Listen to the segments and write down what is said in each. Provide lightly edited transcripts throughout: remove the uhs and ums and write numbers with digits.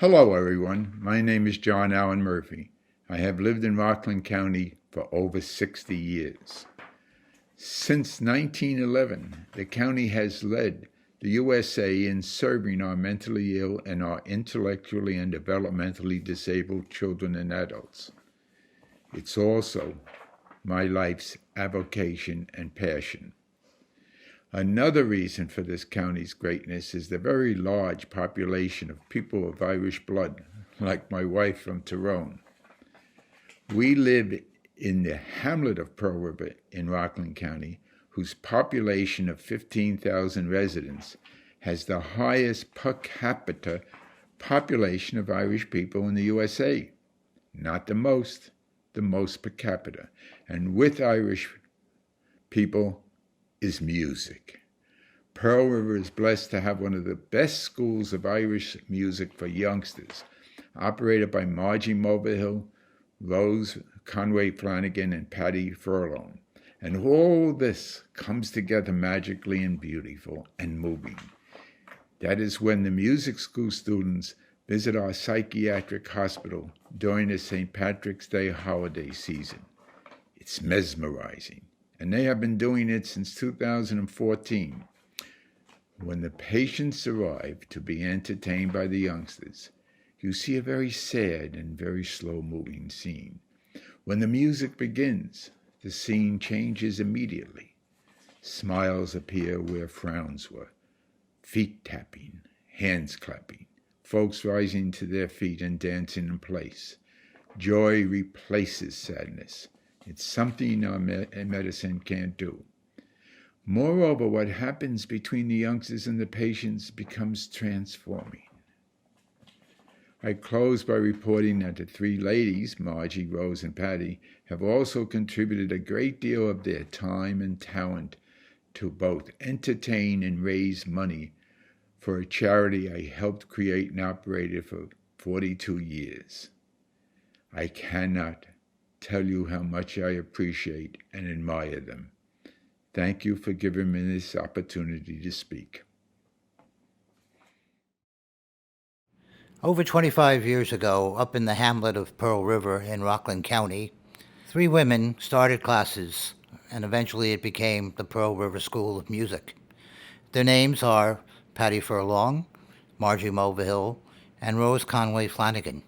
Hello, everyone. My name is John Allen Murphy. I have lived in Rockland County for over 60 years. Since 1911, the county has led the USA in serving our mentally ill and our intellectually and developmentally disabled children and adults. It's also my life's avocation and passion. Another reason for this county's greatness is the very large population of people of Irish blood, like my wife from Tyrone. We live in the hamlet of Pearl River in Rockland County, whose population of 15,000 residents has the highest per capita population of Irish people in the USA. Not the most per capita. And with Irish people is music. Pearl River is blessed to have one of the best schools of Irish music for youngsters, operated by Margie Mulvihill, Rose Conway Flanagan, and Patty Furlong. And all this comes together magically and beautiful and moving. That is when the music school students visit our psychiatric hospital during the St. Patrick's Day holiday season. It's mesmerizing. And they have been doing it since 2014. When the patients arrive to be entertained by the youngsters, you see a very sad and very slow-moving scene. When the music begins, the scene changes immediately. Smiles appear where frowns were, feet tapping, hands clapping, folks rising to their feet and dancing in place. Joy replaces sadness. It's something our medicine can't do. Moreover, what happens between the youngsters and the patients becomes transforming. I close by reporting that the three ladies, Margie, Rose, and Patty, have also contributed a great deal of their time and talent to both entertain and raise money for a charity I helped create and operated for 42 years. I cannot tell you how much I appreciate and admire them. Thank you for giving me this opportunity to speak. Over 25 years ago, up in the hamlet of Pearl River in Rockland County, 3 women started classes, and eventually it became the Pearl River School of Music. Their names are Patty Furlong, Margie Mulvihill, and Rose Conway Flanagan.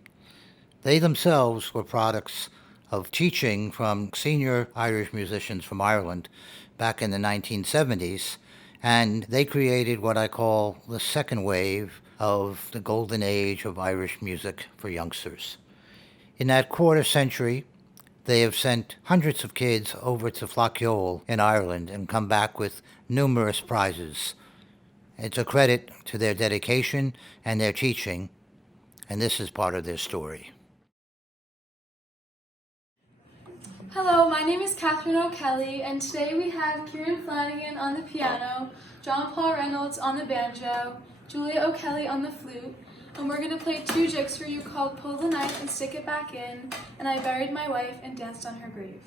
They themselves were products of teaching from senior Irish musicians from Ireland back in the 1970s, and they created what I call the second wave of the golden age of Irish music for youngsters. In that quarter century, they have sent hundreds of kids over to Fleadh Cheoil in Ireland and come back with numerous prizes. It's a credit to their dedication and their teaching, and this is part of their story. Hello, my name is Catherine O'Kelly, and today we have Kieran Flanagan on the piano, John Paul Reynolds on the banjo, Julia O'Kelly on the flute, and we're going to play 2 jigs for you called Pull the Knife and Stick It Back In, and I Buried My Wife and Danced on Her Grave.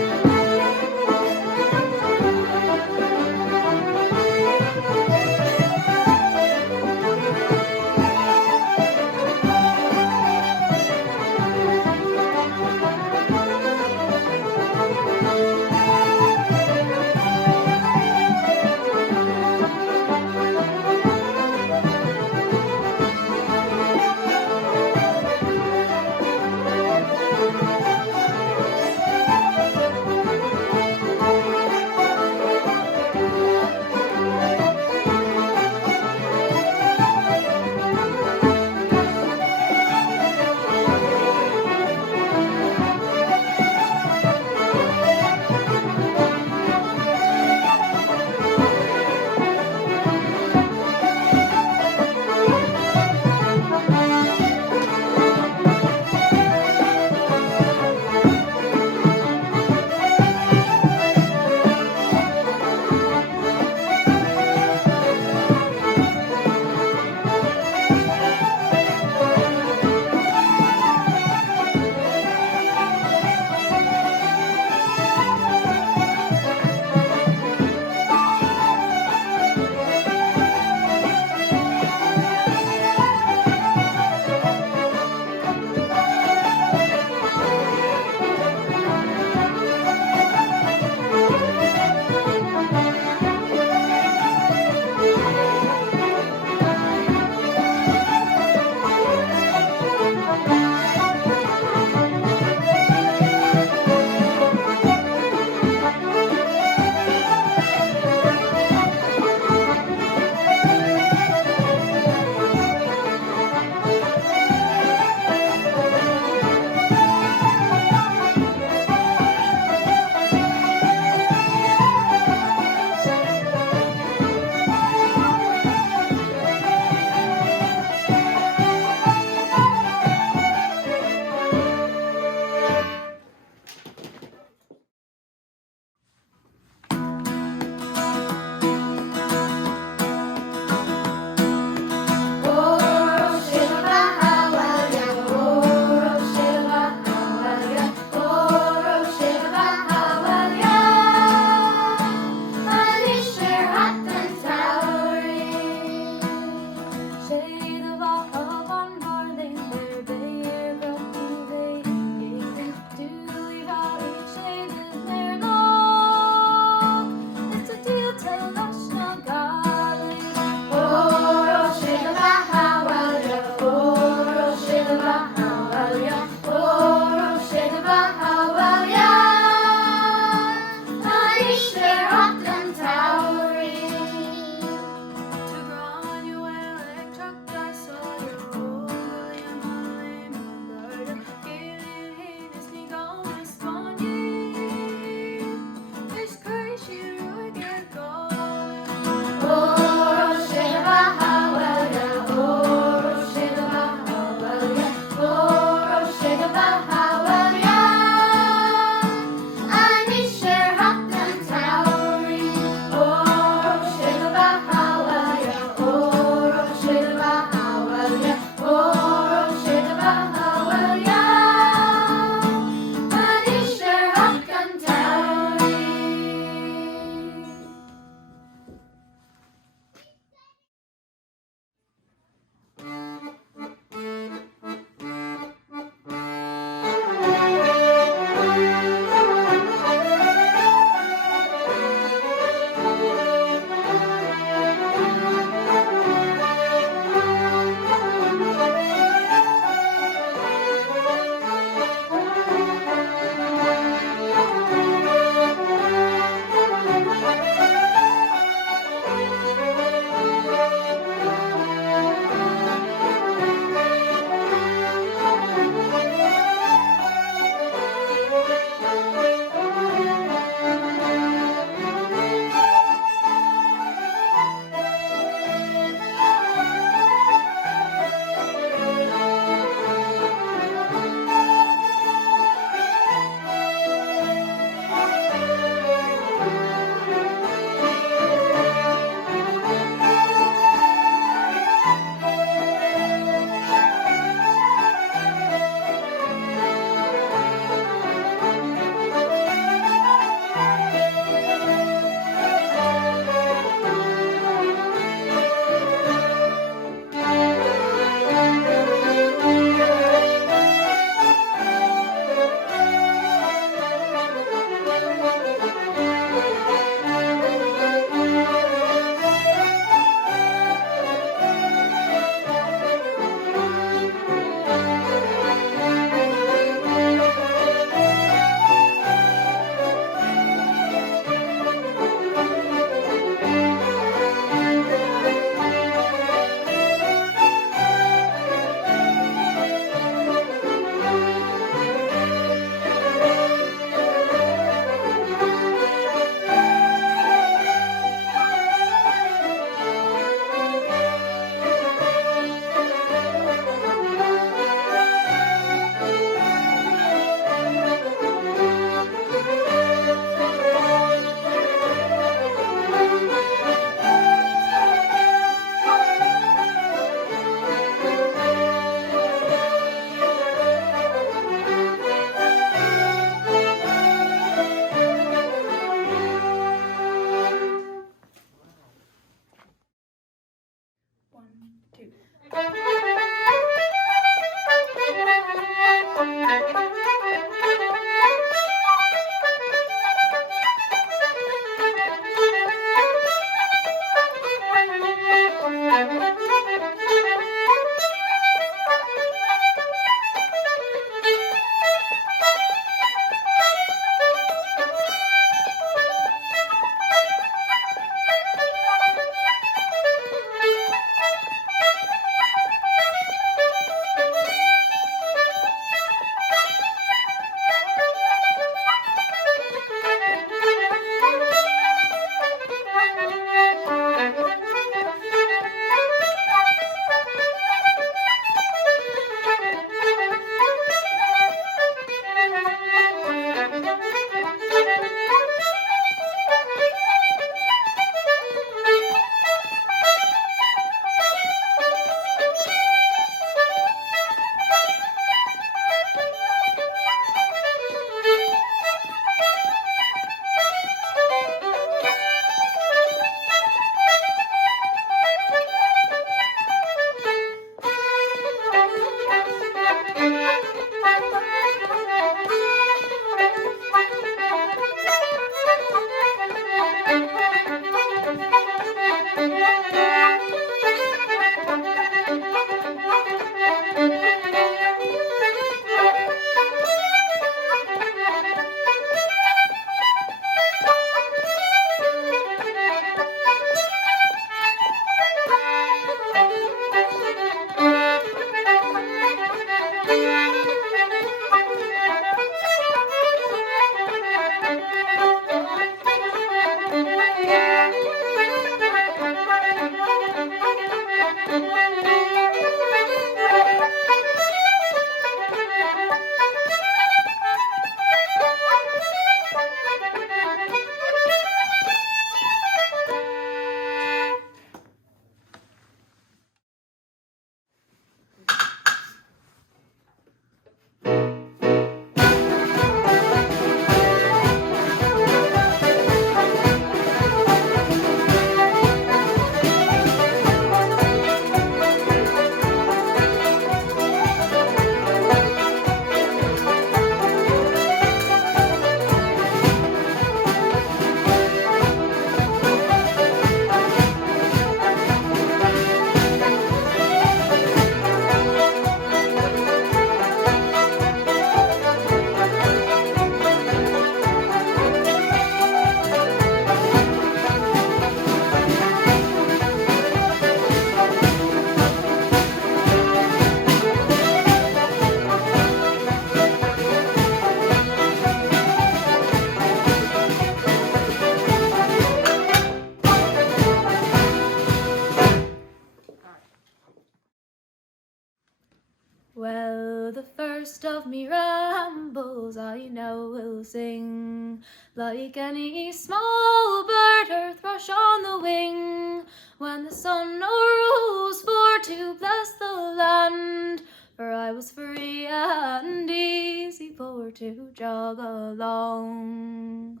Well, the first of me rambles I now will sing, like any small bird or thrush on the wing, when the sun arose for to bless the land, for I was free and easy for to jog along.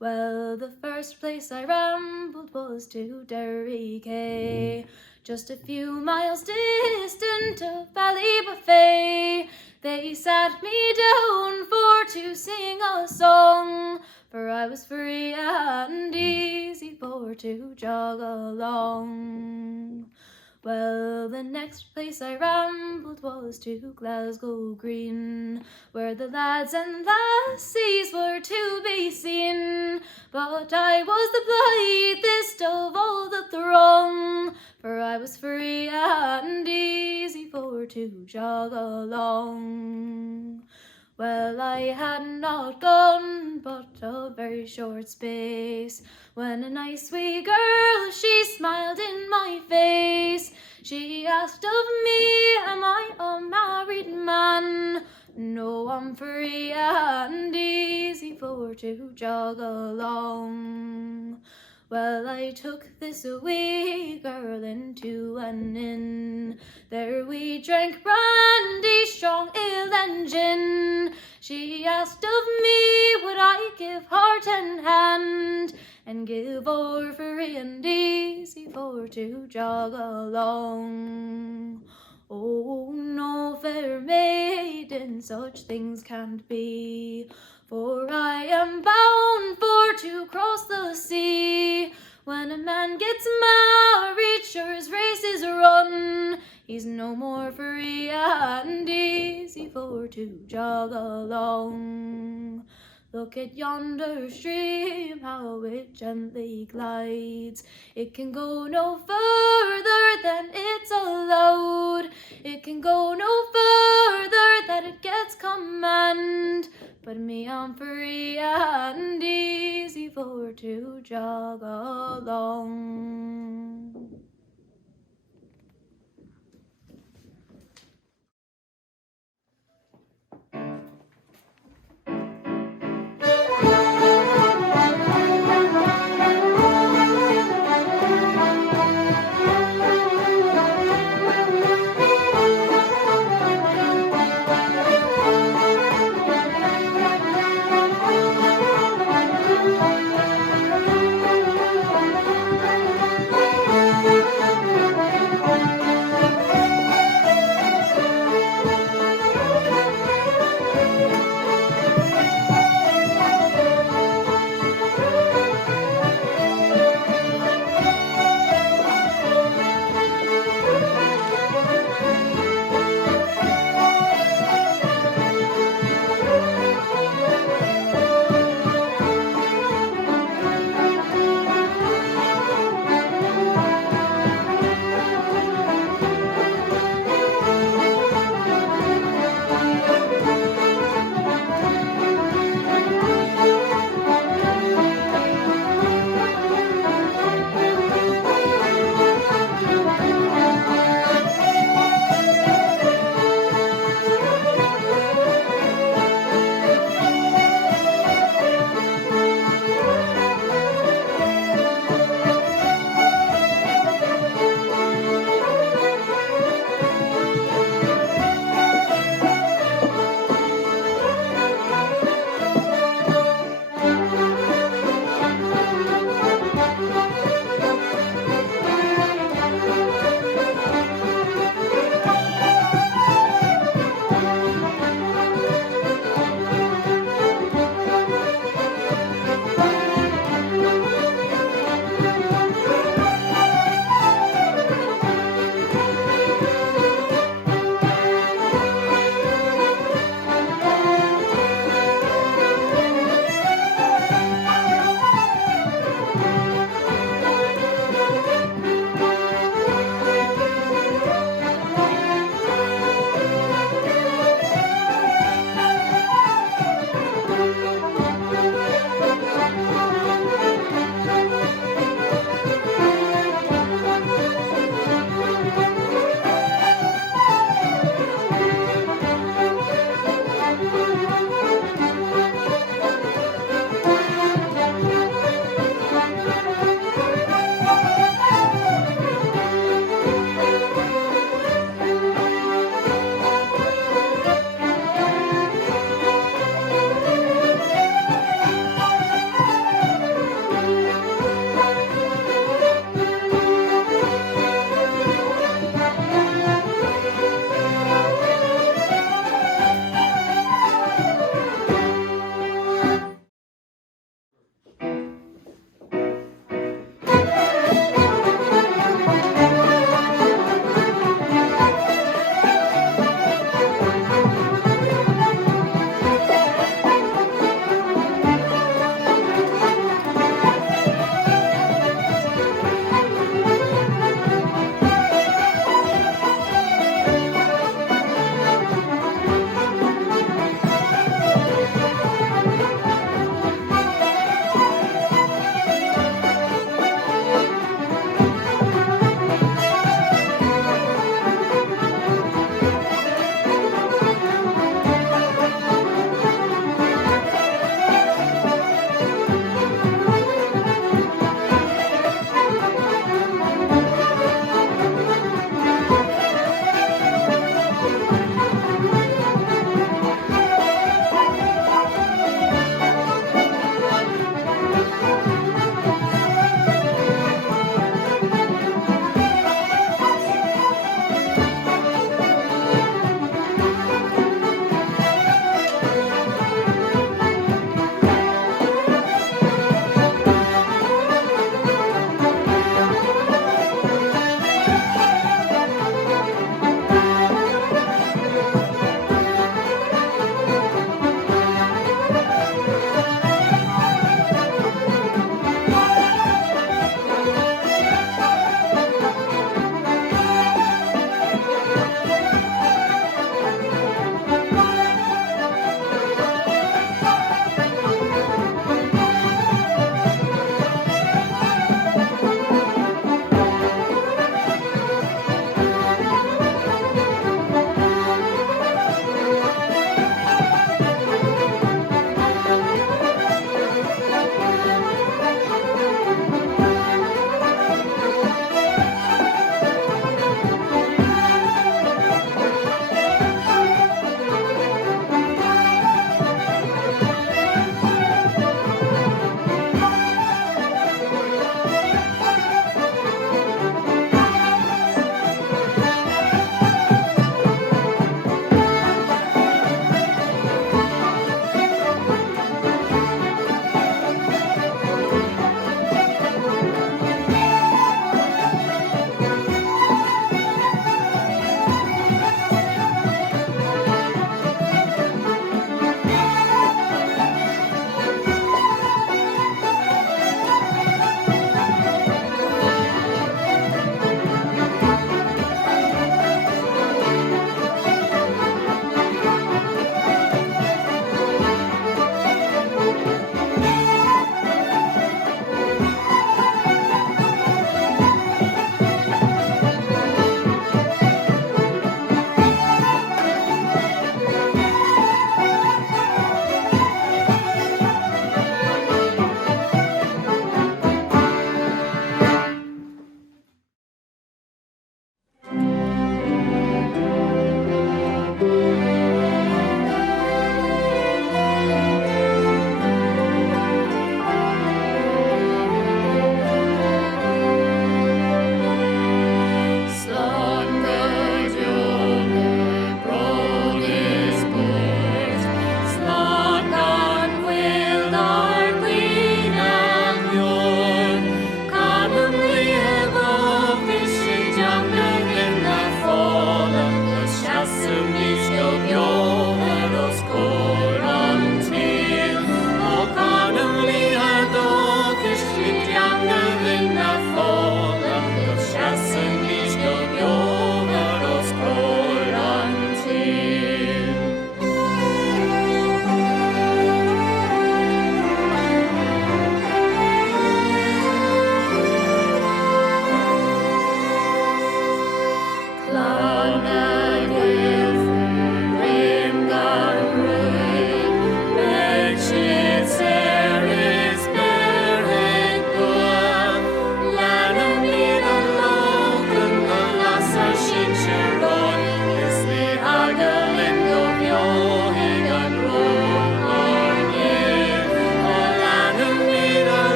Well, the first place I rambled was to Derry Quay, just a few miles distant of Ballybuffet. They sat me down for to sing a song, for I was free and easy for to jog along. Well, the next place I rambled was to Glasgow Green, where the lads and lassies were to be seen. But I was the blithest of all the throng, for I was free and easy for to jog along. Well, I had not gone but a very short space, when a nice wee girl, she smiled in my face. She asked of me, am I a married man? No, I'm free and easy for to jog along. Well, I took this wee girl into an inn. There we drank brandy, strong ale and gin. She asked of me, would I give heart and hand, and give o'er free and easy for to jog along. Oh, no, fair maiden, such things can't be, for I am bound for to cross the sea. When a man gets married, sure his race is He's no more free and easy for to jog along. Look at yonder stream, how it gently glides. It can go no further than it's allowed. It can go no further than it gets command. But me, I'm free and easy for to jog along.